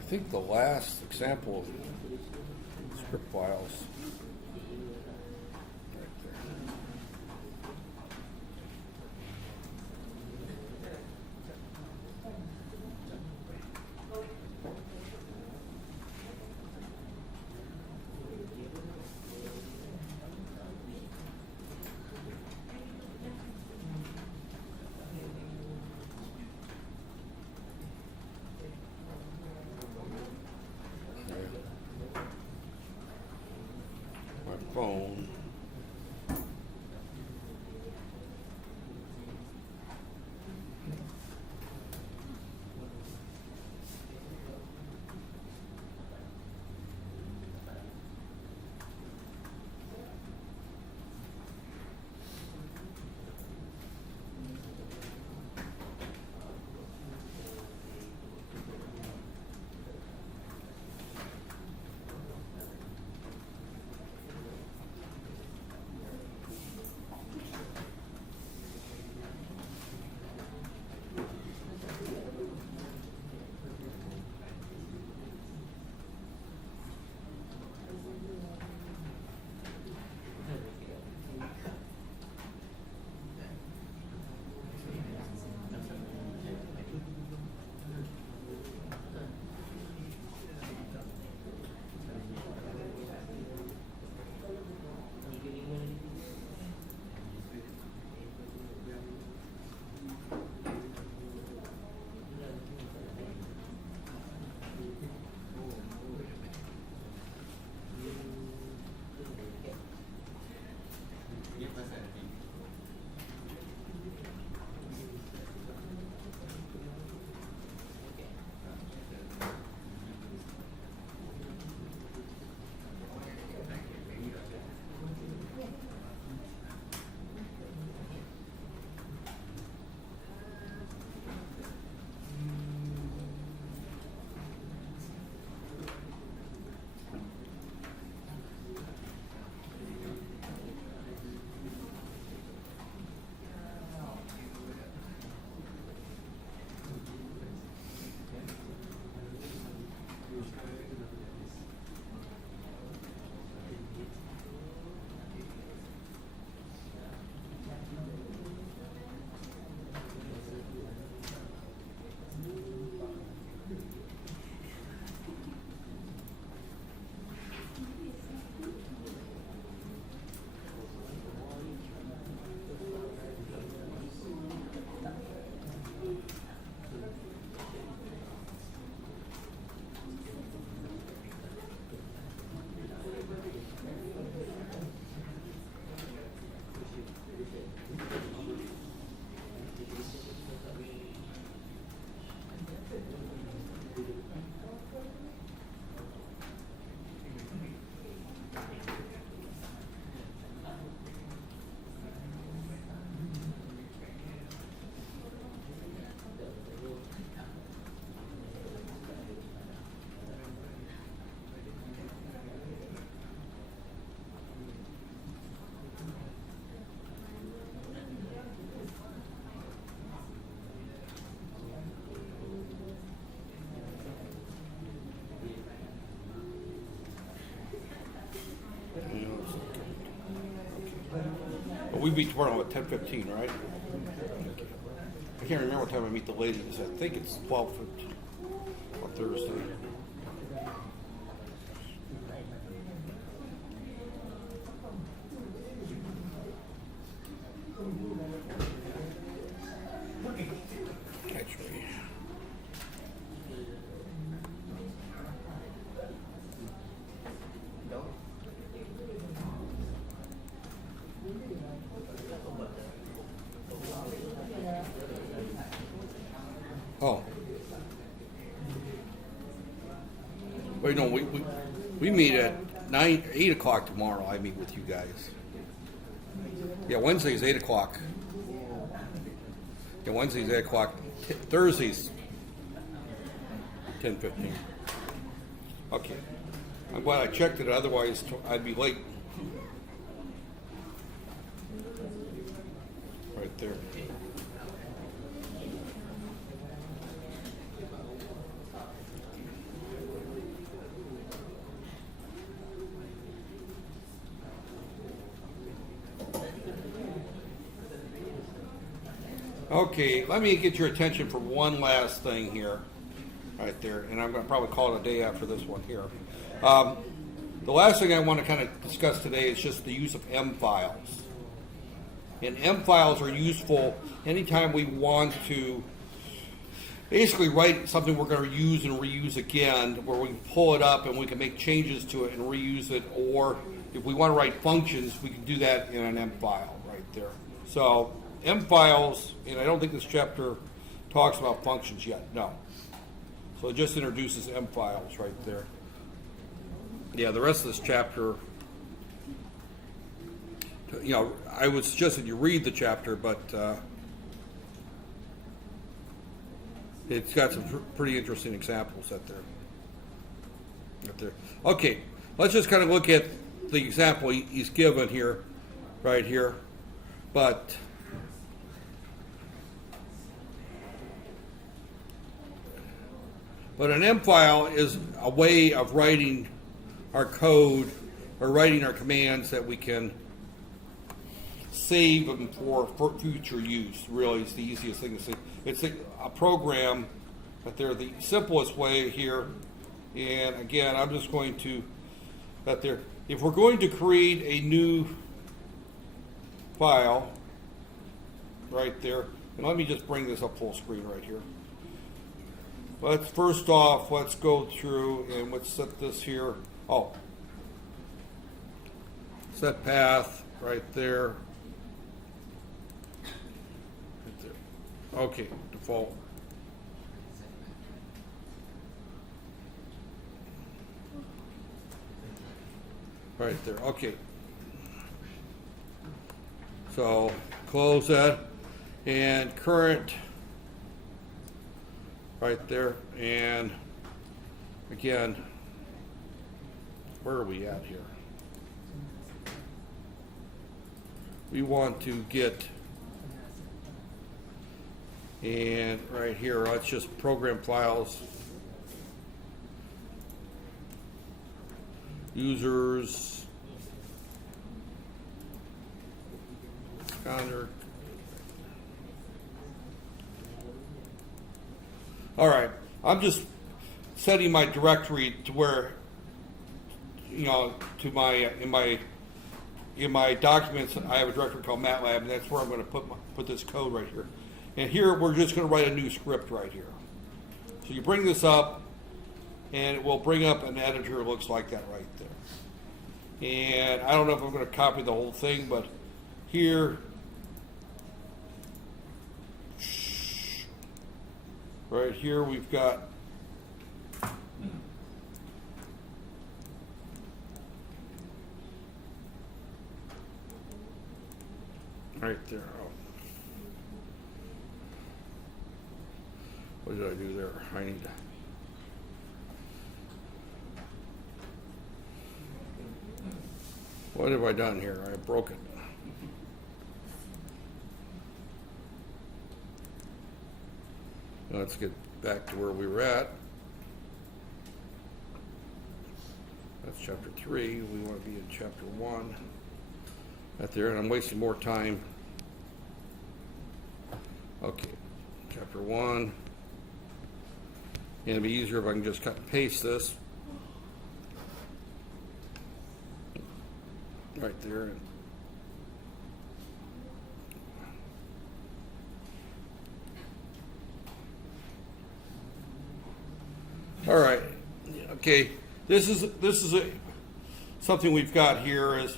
I think the last example of script files right there. Well, we meet tomorrow at 10:15, right? I can't remember what time I meet the ladies. I think it's 12 on Thursday. Actually. Oh. Wait, no, we meet at 8 o'clock tomorrow. I meet with you guys. Yeah, Wednesday's 8 o'clock. Yeah, Wednesday's 8 o'clock. Thursday's 10:15. Okay. I'm glad I checked it, otherwise I'd be late. Right there. Okay, let me get your attention for one last thing here, right there, and I'm going to probably call it a day after this one here. The last thing I want to kind of discuss today is just the use of M files. And M files are useful anytime we want to basically write something we're going to use and reuse again, where we can pull it up and we can make changes to it and reuse it, or if we want to write functions, we can do that in an M file right there. So M files, and I don't think this chapter talks about functions yet, no. So it just introduces M files right there. Yeah, the rest of this chapter, you know, I would suggest that you read the chapter, but it's got some pretty interesting examples out there. Okay, let's just kind of look at the example he's given here, right here. But an M file is a way of writing our code or writing our commands that we can save them for future use. Really, is the easiest thing to say. It's a program, but they're the simplest way here. And again, I'm just going to, if we're going to create a new file, right there, and let me just bring this up full screen right here. First off, let's go through and let's set this here. Oh, set path right there. Right there. Okay, default. Right there. Okay. So close that and current. Right there, and again, where are we at here? We want to get, and right here, let's just program files, users, scanner. All right, I'm just setting my directory to where, you know, to my in my documents, I have a directory called MATLAB, and that's where I'm going to put this code right here. And here we're just going to write a new script right here. So you bring this up, and it will bring up an editor that looks like that right there. And I don't know if I'm going to copy the whole thing, but here. Right here we've got right there. Oh. What did I do there? I need to. What have I done here? I broke it. Let's get back to where we were at. That's chapter 3. We want to be in chapter 1. Right there, and I'm wasting more time. Okay, chapter 1. And it'd be easier if I can just cut and paste this. Right there. All right. Okay. This is something we've got here is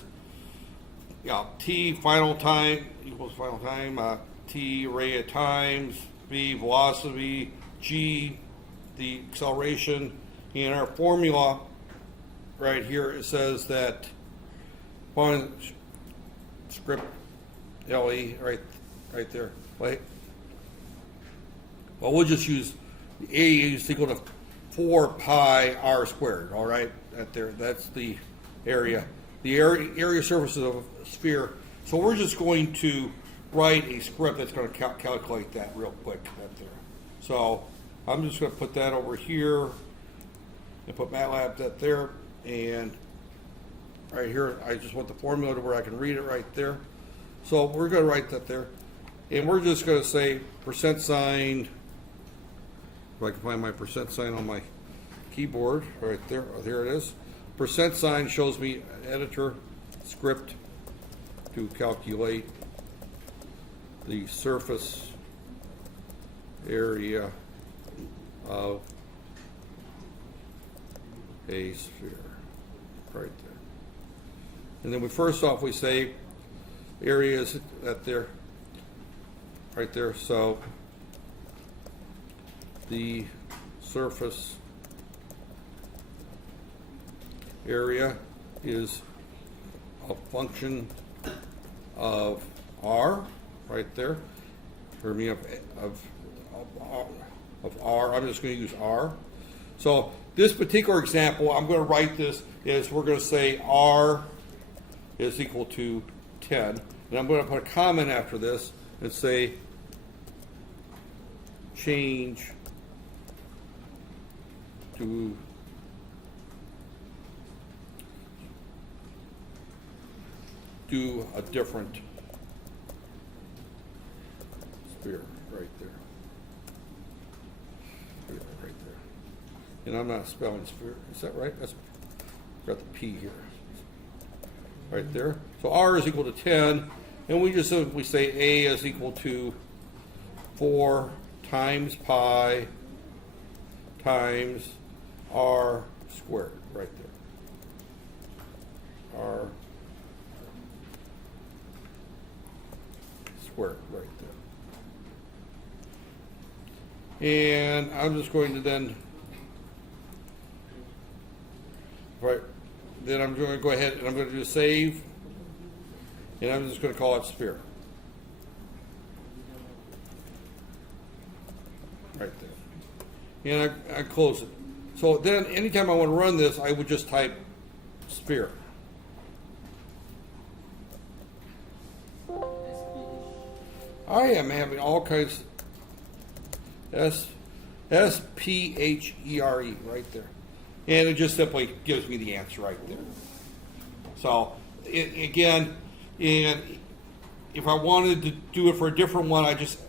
t final time equals final time, t array of times, v velocity, g the acceleration. In our formula right here it says that script LE right there. Wait. Well, we'll just use A is equal to 4 pi r squared. All right, that's the area. The area surface of a sphere. So we're just going to write a script that's going to calculate that real quick right there. So I'm just going to put that over here and put MATLAB that there, and right here I just want the formula to where I can read it right there. So we're going to write that there, and we're just going to say percent sign. If I can find my percent sign on my keyboard, right there, oh, here it is. Percent sign shows me editor script to calculate the surface area of a sphere, right there. And then first off we say area is at there, right there. So the surface area is a function of r, right there. For me, of r, I'm just going to use r. So this particular example, I'm going to write this is we're going to say r is equal to 10, and I'm going to put a comment after this and say change to do a different sphere right there. Sphere right there. And I'm not spelling sphere. Is that right? That's got the P here. Right there. So R is equal to 10, and we just simply say A is equal to 4 times pi times R squared right there. R squared right there. And I'm just going to then, then I'm going to go ahead and I'm going to do save, and I'm just going to call it sphere. Right there. And I close it. So then anytime I want to run this, I would just type sphere. I am having all kinds S-P-H-E-R-E right there. And it just simply gives me the answer right there. So again, and if I wanted to do it for a different one, I just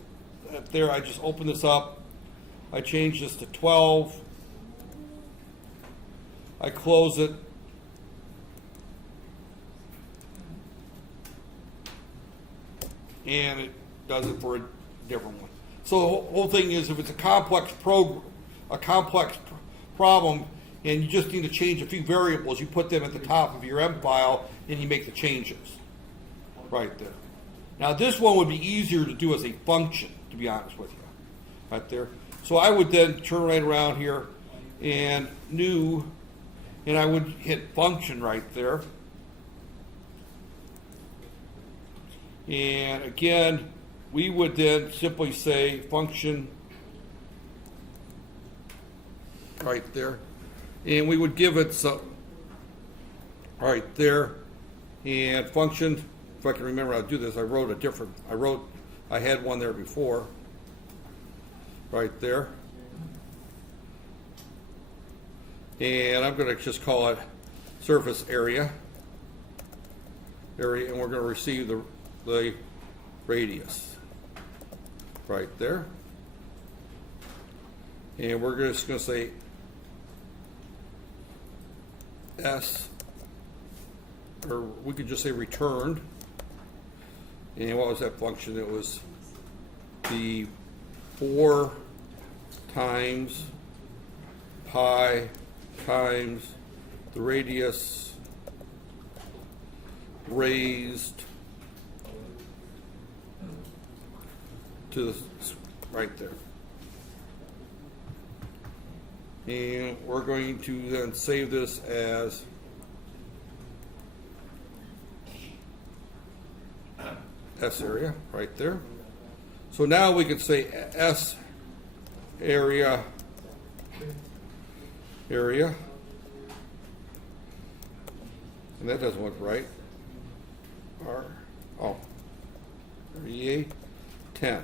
open this up. I change this to 12. I close it. And it does it for a different one. So the whole thing is, if it's a complex problem, and you just need to change a few variables, you put them at the top of your M file, and you make the changes right there. Now this one would be easier to do as a function, to be honest with you, right there. So I would then turn right around here and new, and I would hit function right there. And again, we would then simply say function right there. And we would give it some right there. And function, if I can remember how to do this, I had one there before. Right there. And I'm going to just call it surface area. area, and we're going to receive the radius right there. And we're just going to say S, or we could just say returned. And what was that function? It was the 4 times pi times the radius raised to the, right there. And we're going to then save this as S area right there. So now we can say S area, and that doesn't look right. Area 10.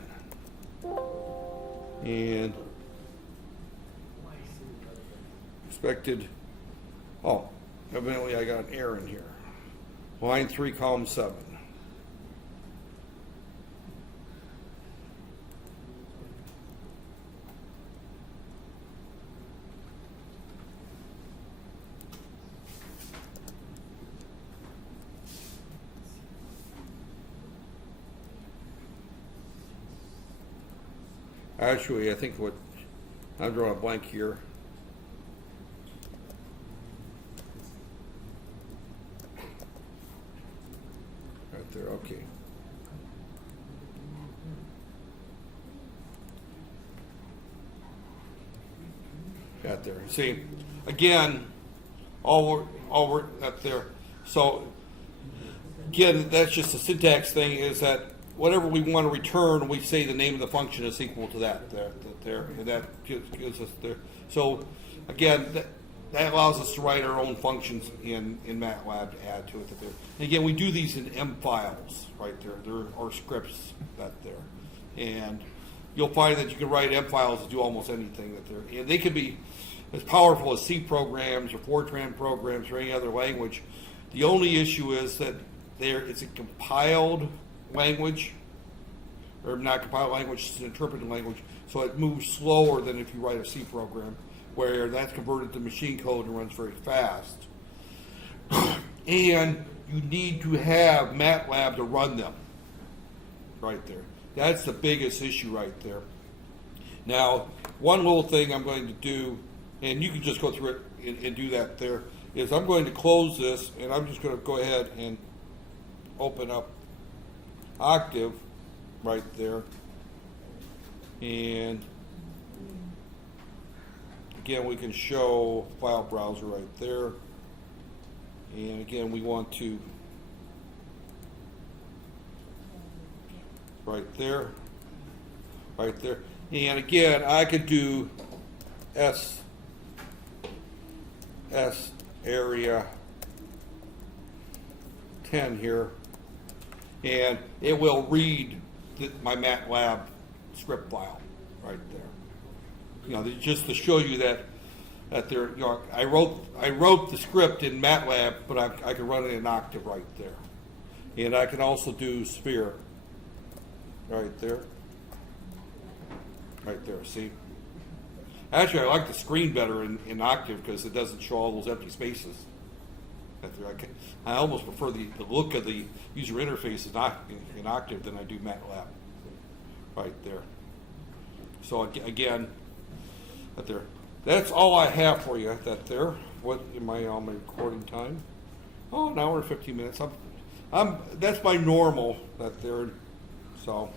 And expected, evidently I got an error in here. Line 3, column 7. Actually, I think what I'm drawing a blank here. Right there, okay. Got there. See, again, all we're up there. So again, that's just a syntax thing. Is that whatever we want to return, we say the name of the function is equal to that there, and that gives us there. So again, that allows us to write our own functions in MATLAB to add to it. There. And again, we do these in M files right there. There are scripts that there, and you'll find that you can write M files to do almost anything that there, and they can be as powerful as C programs or Fortran programs or any other language. The only issue is that it's a compiled language, or not compiled language, it's an interpreted language, so it moves slower than if you write a C program, where that's converted to machine code and runs very fast. And you need to have MATLAB to run them right there. That's the biggest issue right there. Now, one little thing I'm going to do, and you can just go through it and do that there, is I'm going to close this, and I'm just going to go ahead and open up Octave right there, and again we can show file browser right there, and again we want to right there, and again I could do S area 10 here, and it will read my MATLAB script file right there. You know, just to show you that there. You know, I wrote the script in MATLAB, but I can run it in Octave right there, and I can also do Sphere right there. See, actually, I like the screen better in Octave because it doesn't show all those empty spaces. I almost prefer the look of the user interface in Octave than I do MATLAB right there. So again, that's all I have for you. What am I on my recording time? Oh, an hour and 15 minutes. That's my normal. So.